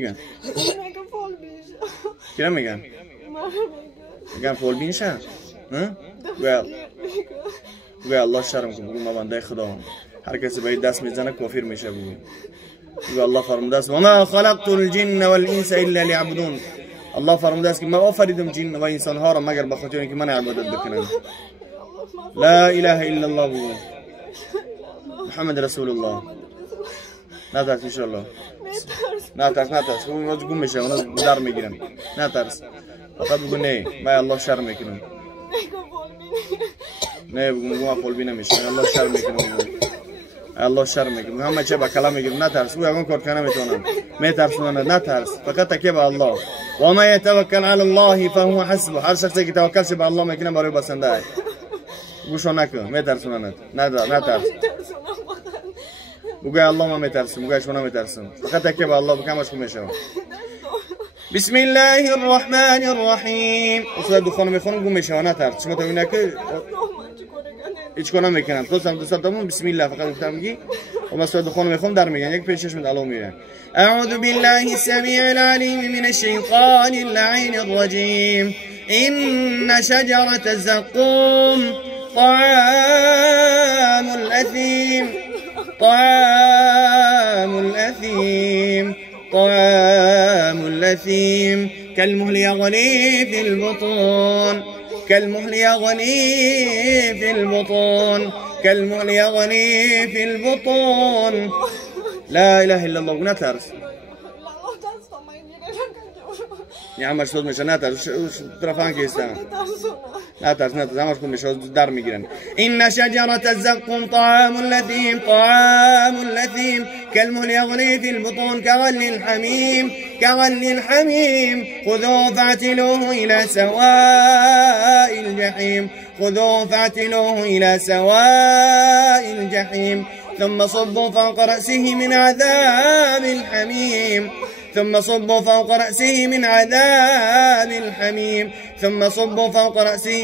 میگن؟ میگم فول بیشه. چرا میگن؟ میگن فول بیشه؟ گویا الله شرم کن بگو ما بنده خدا هم. هر کسی به دست میزنه کافر میشه بگو. گویا الله فرموده است و ما خلقت الجن والانس الا ليعبدون. الله فرموده است که ما آفریدم جن و انسان ها را مگر به خاطر اینکه من عبادت بکنند. لا اله الا الله بگو. محمد رسول الله. نترس ان شاء الله. نترس اون گم میشه اون در میگیرن. نترس فقط بگو نه ما الله شرم میکنم. نه بگو ما فول بی نمیشه الله شرم میکنم. الله شرم میکنم همه چه با کلام میگیرم. نترس او اون کار کنه میتونم میترسونن. نترس فقط تکیه به الله. و ما يتوکل علی الله فهو حسبه. هر شخصی که توکل به الله میکنه برای بسنده است. گوشو نکن میترسونن. نترس بگوی الله ما میترسم بگوی شما نمیترسم فقط تکیه به الله بکمش کن میشه. بسم الله الرحمن الرحیم. اصلا دخانو میخونم گم میشه نترس شما تو اینکه هیچ کنم میکنم تو سمت سمتمون بسم الله فقط گفتم میگی و من دخانو میخونم در میگن یک پیشش من الله میگه اعوذ بالله السميع العليم من الشيطان اللعين الرجيم ان شجرة الزقوم طعام الأثيم طعام الأثيم كالمهل يغلي في البطون كالمهل يغلي في البطون. لا إله إلا الله. نترس يا عم شو مش نترس ترفان كيستان نترس عمر كل مش دار ميجرن. إن شجرة الزقوم طعام الأثيم كالمهل يغلي في البطون كغلي الحميم خذوه فاعتلوه إلى سواء الجحيم ثم صبوا فوق رأسه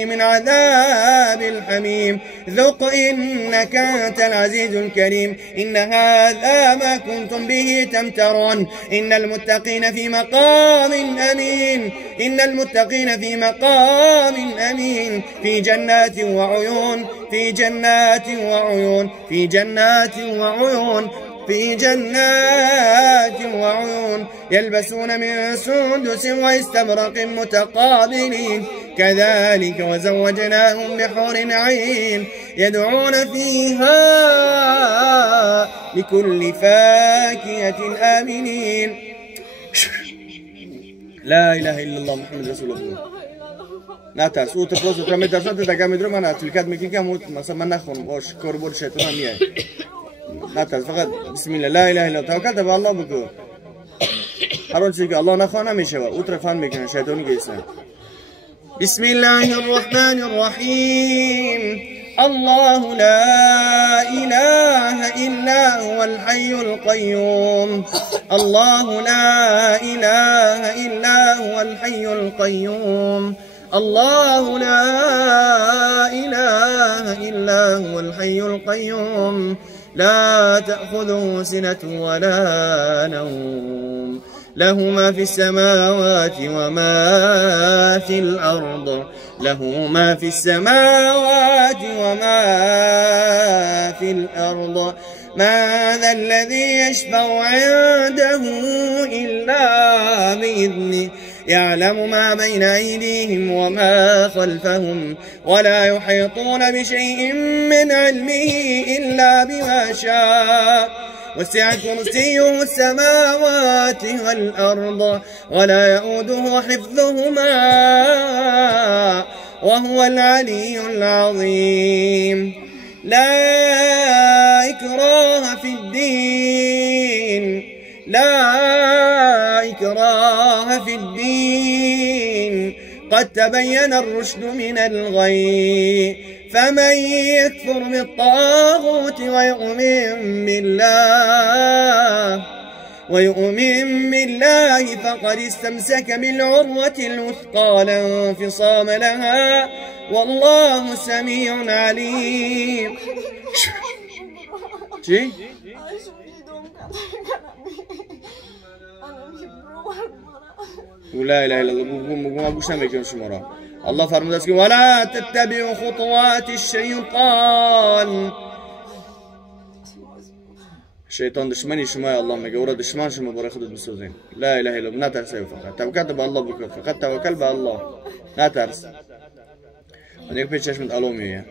من عذاب الحميم ذق إنك أنت العزيز الكريم. إن هذا ما كنتم به تمترون. إن المتقين في مقام أمين في جنات وعيون يلبسون من سندس واستبرق متقابلين كذلك وزوجناهم بحور عين يدعون فيها بكل فاكهة آمنين. لا إله إلا الله محمد رسول الله. نترس او تفلوس تو میترسن تو دگه میدرم من تلکت میگی که مثلا من نخونم باش کاربرد شیطان هم میای. نترس فقط بسم الله لا اله الا الله توکل به الله بکن. هر اون چیزی که الله نخوانه میشه او طرفان میکنه شیطانی گیسه. بسم الله الرحمن الرحیم. الله لا اله الا هو الحي القيوم. الله لا اله الا هو الحي القيوم. الله لا إله إلا هو الحي القيوم لا تأخذه سنة ولا نوم له ما في السماوات وما في الأرض ما ذا الذي يشفع عنده إلا بإذنه يعلم ما بين أيديهم وما خلفهم ولا يحيطون بشيء من علمه إلا بما شاء وسع كرسيه السماوات والأرض ولا يؤوده حفظهما وهو العلي العظيم. لا إكراه في الدين قد تبين الرشد من الغي فمن يكفر بالطاغوت ويؤمن بالله فقد استمسك بالعروة الوثقى لا انفصام لها والله سميع عليم. چی؟ ولا إله إلا الله ما قوش نميكن شمرا الله فرمودست که ولا تتبعوا خطوات الشیطان شیطان دشمنی شما الله میگه ورا دشمن شما برای خودت بسازین لا اله الا الله نترسید فقط توکل به الله بکن فقط توکل به الله نترس ونيك بيتشاش من الوميه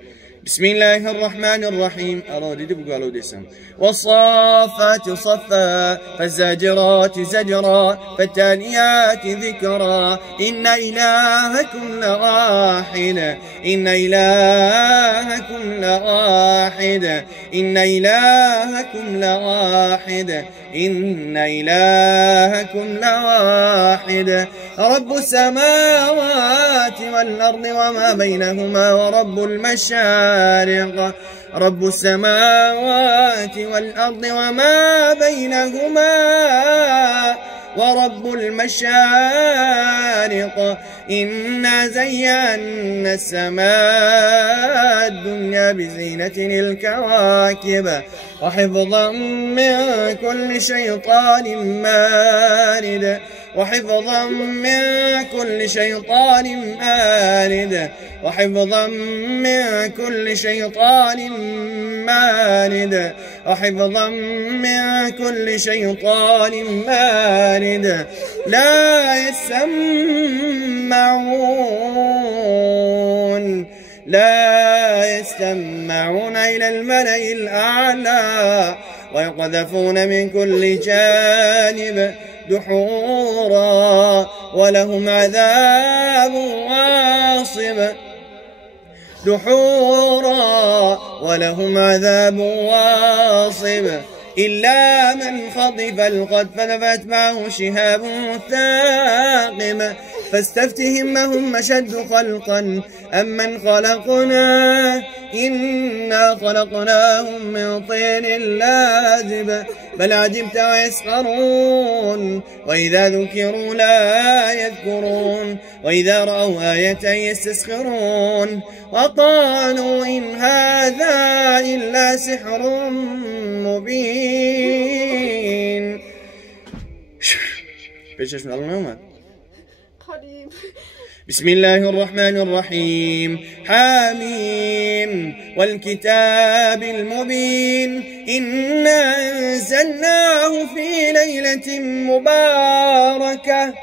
بسم الله الرحمن الرحيم أرادي دي قالوا ديسم والصافات صفا فالزاجرات زجرا فالتاليات ذكرا إن إلهكم لواحد إن إلهكم لواحد إن إلهكم لواحد إن إلهكم لواحد رب السماوات والأرض وما بينهما ورب المشارق رب السماوات والأرض وما بينهما ورب المشارق إنا زينا السماء الدنيا بزينة الكواكب وحفظا من كل شيطان مارد وحفظا من كل شيطان مارد وحفظا من كل شيطان مارد وحفظا من كل شيطان مارد لا يستمعون إلى الملأ الأعلى ويقذفون من كل جانب دحورا ولهم عذاب واصب دحورا ولهم عذاب واصب إلا من خطف القذف فأتبعه شهاب ثاقب فاستفتهم هم أشد خلقا أمن خلقنا إنا خلقناهم من طين لازب بل عجبت ويسخرون وإذا ذكروا لا يذكرون وإذا رأوا آية يستسخرون وقالوا إن هذا إلا سحر مبين. بسم الله الرحمن الرحيم حاميم والكتاب المبين إنا أنزلناه في ليلة مباركة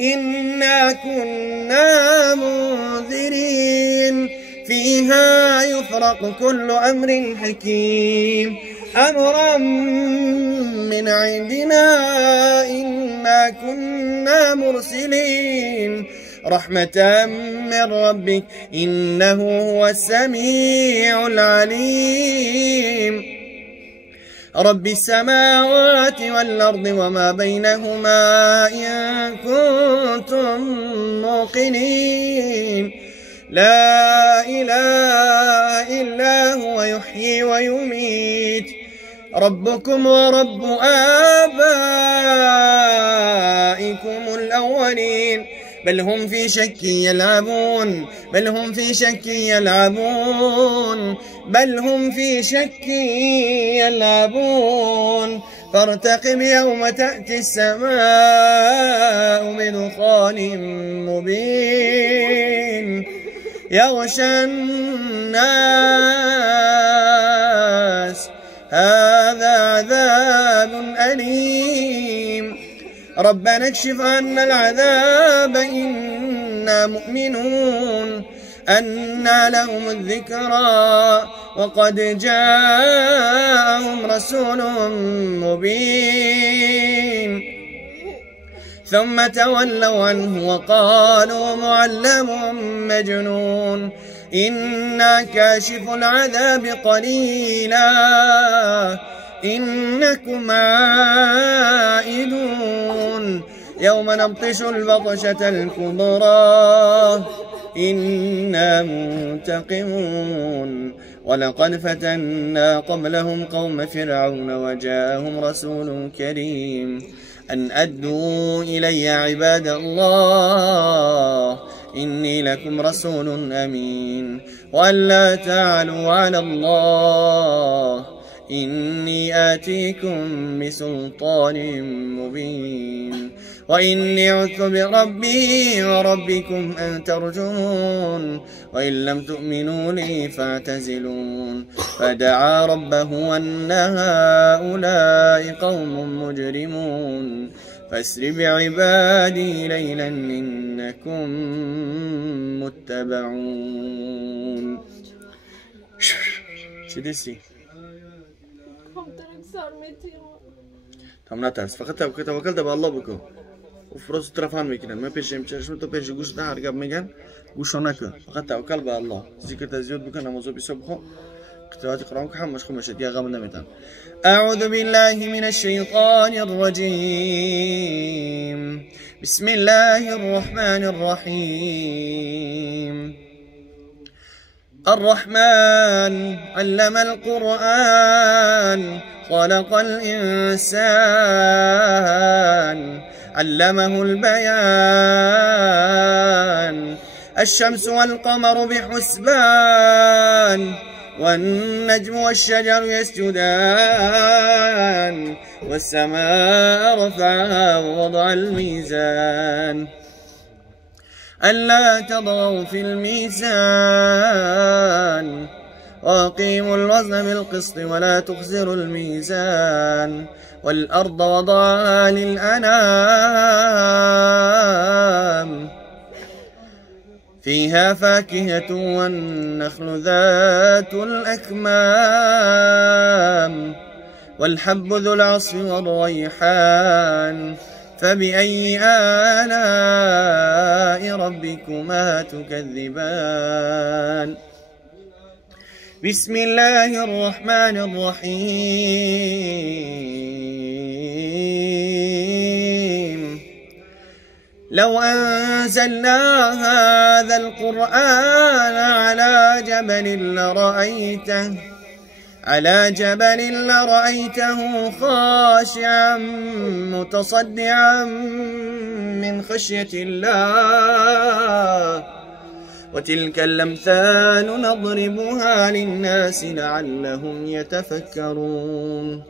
إنا كنا منذرين فيها يفرق كل أمر حكيم أمرا من عندنا إنا كنا مرسلين رحمة من ربك إنه هو السميع العليم رب السماوات والأرض وما بينهما إن كنتم موقنين لا إله إلا هو يحيي ويميت ربكم ورب آبائكم الأولين بل هم في شك يلعبون بل هم في شك يلعبون بل هم في شك يلعبون فارتقب يوم تأتي السماء بدخان مبين يغشى الناس هذا عذاب أليم ربنا اكشف عنا العذاب إنا مؤمنون أنى لهم الذكرى وقد جاءهم رسول مبين ثم تولوا عنه وقالوا معلم مجنون إنا كاشف العذاب قليلا إنكم عائدون يوم نبطش البطشة الكبرى إنا منتقمون ولقد فتنا قبلهم قوم فرعون وجاءهم رسول كريم أن أدوا إلي عباد الله إني لكم رسول أمين وأن لا تعلوا على الله إني آتيكم بسلطان مبين وإني عذت بربي وربكم أن ترجمون وإن لم تؤمنوا لي فاعتزلون فدعا ربه أن هؤلاء قوم مجرمون فاسر بعبادي ليلا إنكم متبعون. چی دیسی؟ tam نترس فقط توکل به الله بکن و فراز ترفان میکنن من پیشم چشم تو پیش گوش نه هرگاه میگن گوشو نکن فقط توکل به الله ذکر زیاد بکن نمازو بیسا بخون قرائت قرآن که هم مشغول میشد یا غم نمیتن. اعوذ بالله من الشیطان الرجیم بسم الله الرحمن الرحیم. الرحمن علم القرآن خلق الإنسان علمه البيان الشمس والقمر بحسبان والنجم والشجر يسجدان والسماء رفعها ووضع الميزان ألا تطغوا في الميزان وأقيموا الوزن بالقسط ولا تخسروا الميزان والأرض وضعها للأنام فيها فاكهة والنخل ذات الأكمام والحب ذو العصف والريحان فبأي آلاء ربكما تكذبان. بسم الله الرحمن الرحيم. لو أنزلنا هذا القرآن على جبل لرأيته خاشعا متصدعا من خشية الله وتلك الأمثال نضربها للناس لعلهم يتفكرون.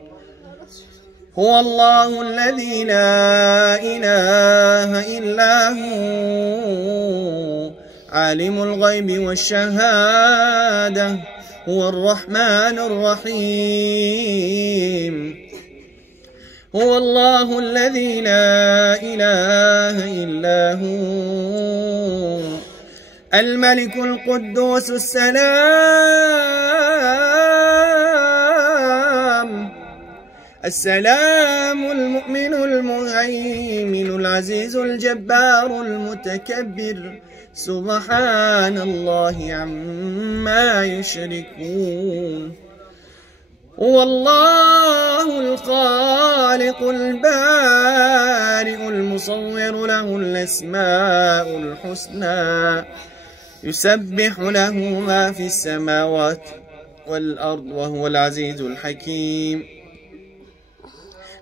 هو الله الذي لا إله إلا هو عالم الغيب والشهادة هو الرحمن الرحيم. هو الله الذي لا إله إلا هو الملك القدوس السلام المؤمن المهيمن العزيز الجبار المتكبر سبحان الله عما يشركون. هو الله الخالق البارئ المصور له الأسماء الحسنى يسبح له ما في السماوات والأرض وهو العزيز الحكيم.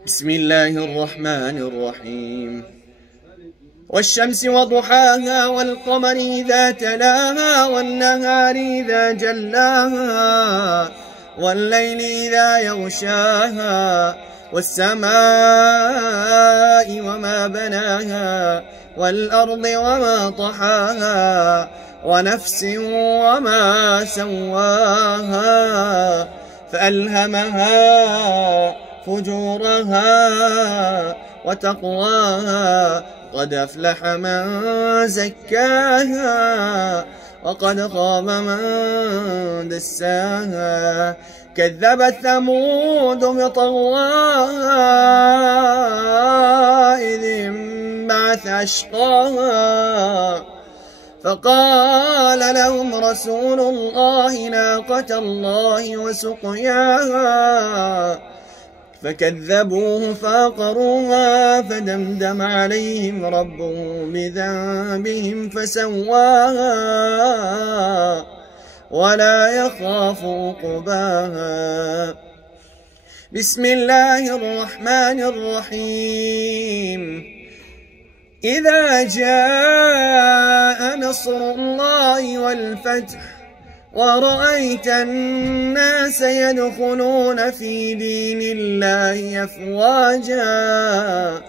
بسم الله الرحمن الرحيم. والشمس وضحاها والقمر إذا تلاها والنهار إذا جلاها والليل إذا يغشاها والسماء وما بناها والأرض وما طحاها ونفس وما سواها فألهمها فجورها وتقواها قد أفلح من زكاها وقد خاب من دساها كذبت ثمود بطغواها إذ انبعث أشقاها فقال لهم رسول الله ناقة الله وسقياها فكذبوه فعقروها فدمدم عليهم ربهم بذنبهم فسواها ولا يخاف عقباها. بسم الله الرحمن الرحيم. إذا جاء نصر الله والفتح ورأيت الناس يدخلون في دين الله أفواجا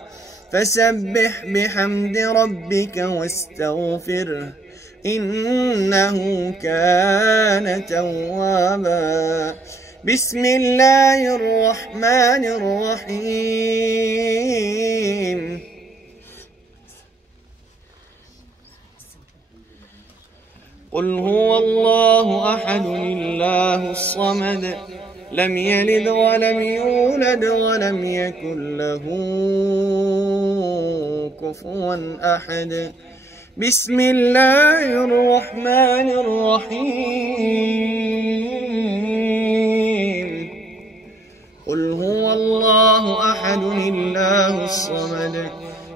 فسبح بحمد ربك واستغفره إنه كان توابا. بسم الله الرحمن الرحيم. قل هو الله أحد الله الصمد لم يلد ولم يولد ولم يكن له كفوا أحد. بسم الله الرحمن الرحيم. قل هو الله أحد الله الصمد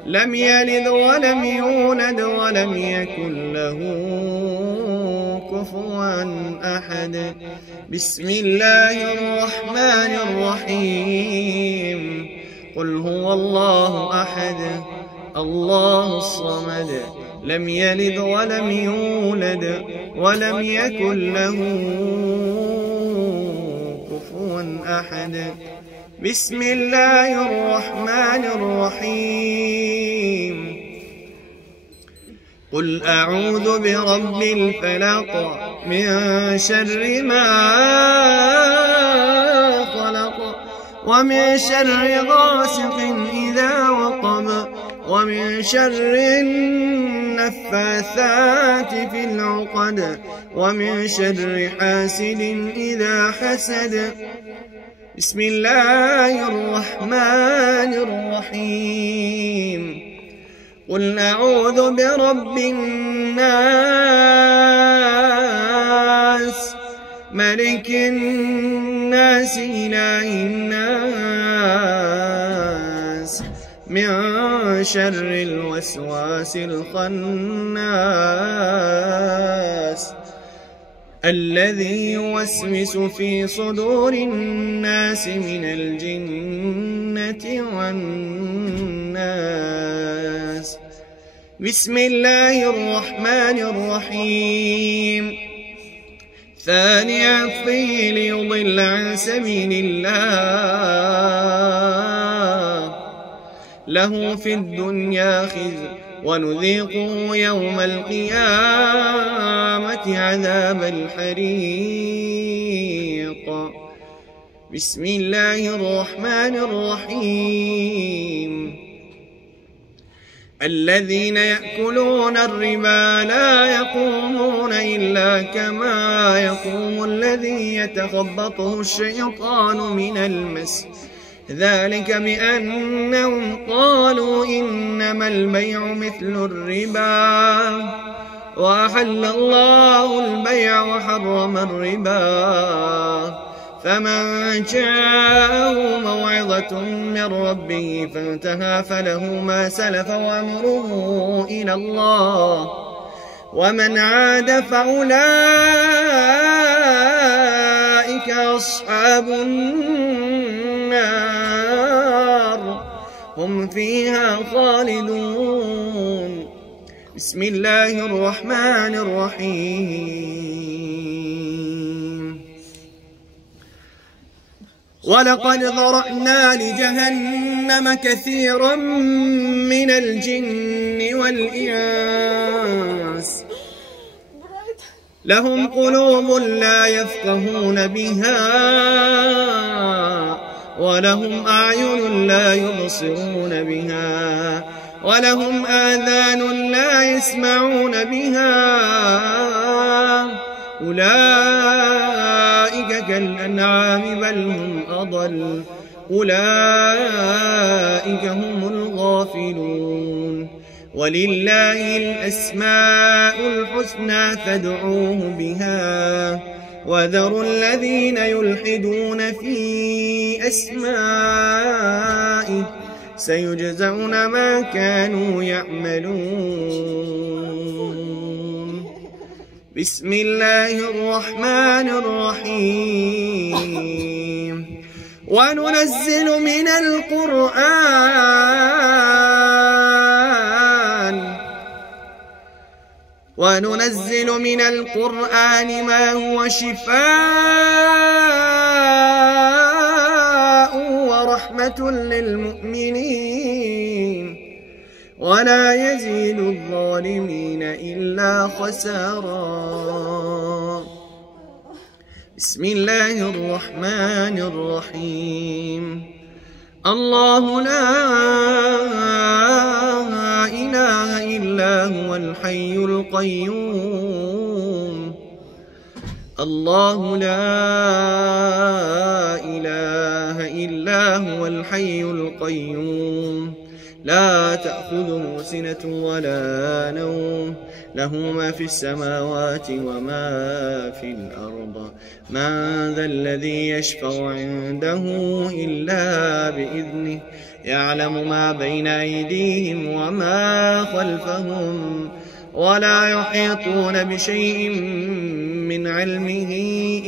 لم يلد ولم يولد ولم يكن له كفوا أحد. بسم الله الرحمن الرحيم. قل هو الله أحد الله الصمد لم يلد ولم يولد ولم يكن له كفوا أحد. بسم الله الرحمن الرحيم. قل أعوذ برب الفلق من شر ما خلق ومن شر غاسق إذا وقب ومن شر النفاثات في العقد ومن شر حاسد إذا حسد. بسم الله الرحمن الرحيم. قل أعوذ برب الناس ملك الناس إله الناس من شر الوسواس الخناس الذي يوسوس في صدور الناس من الجنة والناس. بسم الله الرحمن الرحيم. ثاني عطفه ليضل عن سبيل الله له في الدنيا خزي ونذيقه يوم القيامة عذاب الحريق. بسم الله الرحمن الرحيم. الذين يأكلون الربا لا يقومون إلا كما يقوم الذي يتخبطه الشيطان من المس ذلك بأنهم قالوا إنما البيع مثل الربا وأحل الله البيع وحرم الربا. فمن جاءه موعظة من ربه فانتهى فله ما سلف وأمره إلى الله ومن عاد فأولئك أصحاب النار هم فيها خالدون. بسم الله الرحمن الرحيم. ولقد ذرأنا لجهنم كثيرا من الجن والإنس لهم قلوب لا يفقهون بها ولهم أعين لا يبصرون بها ولهم آذان لا يسمعون بها أولئك كالأنعام بل هم أضل أولئك هم الغافلون. ولله الأسماء الحسنى فادعوه بها وذروا الذين يلحدون في أسمائه سيجزون ما كانوا يعملون. بسم الله الرحمن الرحيم. وننزل من القرآن ما هو شفاء ورحمة للمؤمنين ولا يزيد الظالمين إلا خسارا. بسم الله الرحمن الرحيم. الله لا إله إلا هو الحي القيوم. الله لا إله إلا هو الحي القيوم لا تأخذه سنة ولا نوم له ما في السماوات وما في الأرض من ذا الذي يشفع عنده إلا بإذنه يعلم ما بين أيديهم وما خلفهم ولا يحيطون بشيء من علمه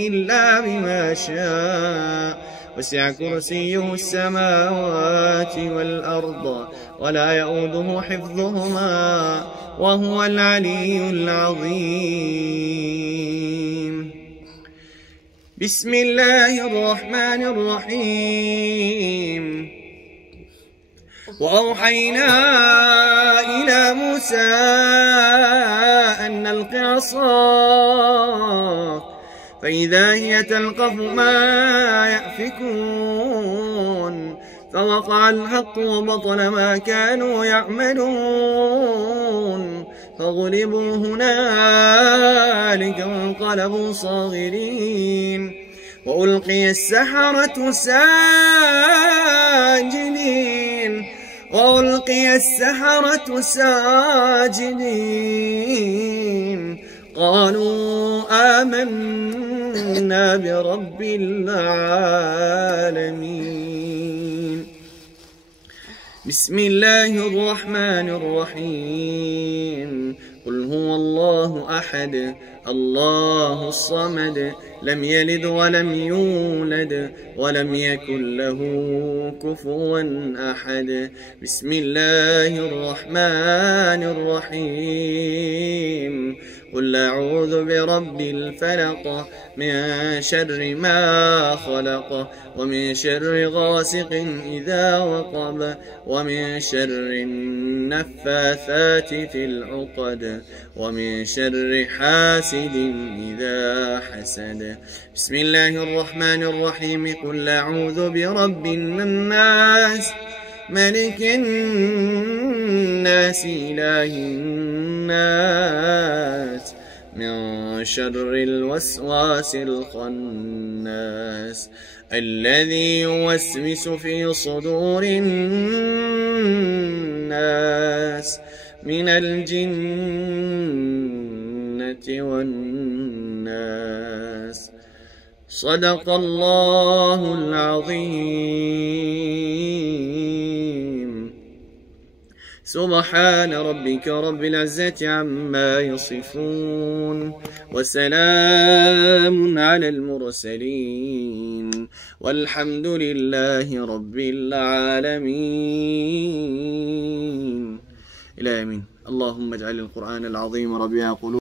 إلا بما شاء وسع كرسيه السماوات والأرض ولا يؤوده حفظهما وهو العلي العظيم. بسم الله الرحمن الرحيم. وأوحينا إلى موسى أن ألق عصاك فإذا هي تلقف ما يأفكون فوقع الحق وبطل ما كانوا يعملون فغلبوا هنالك وانقلبوا صاغرين وألقي السحرة ساجدين قالوا آمنا برب العالمين. بسم الله الرحمن الرحيم. قل هو الله أحد الله الصمد لم يلد ولم يولد ولم يكن له كفوا أحد. بسم الله الرحمن الرحيم. قل أعوذ برب الفلق من شر ما خلق ومن شر غاسق إذا وقب ومن شر النفاثات في العقد ومن شر حاسد إذا حسد. بسم الله الرحمن الرحيم. قل أعوذ برب الناس ملك الناس إله الناس من شر الوسواس الخناس الذي يوسوس في صدور الناس من الجنة والناس. صدق الله العظيم. سبحان ربك رب العزة عما يصفون وسلام على المرسلين والحمد لله رب العالمين. إلى آمين. اللهم اجعل القرآن العظيم ربيع قلوبنا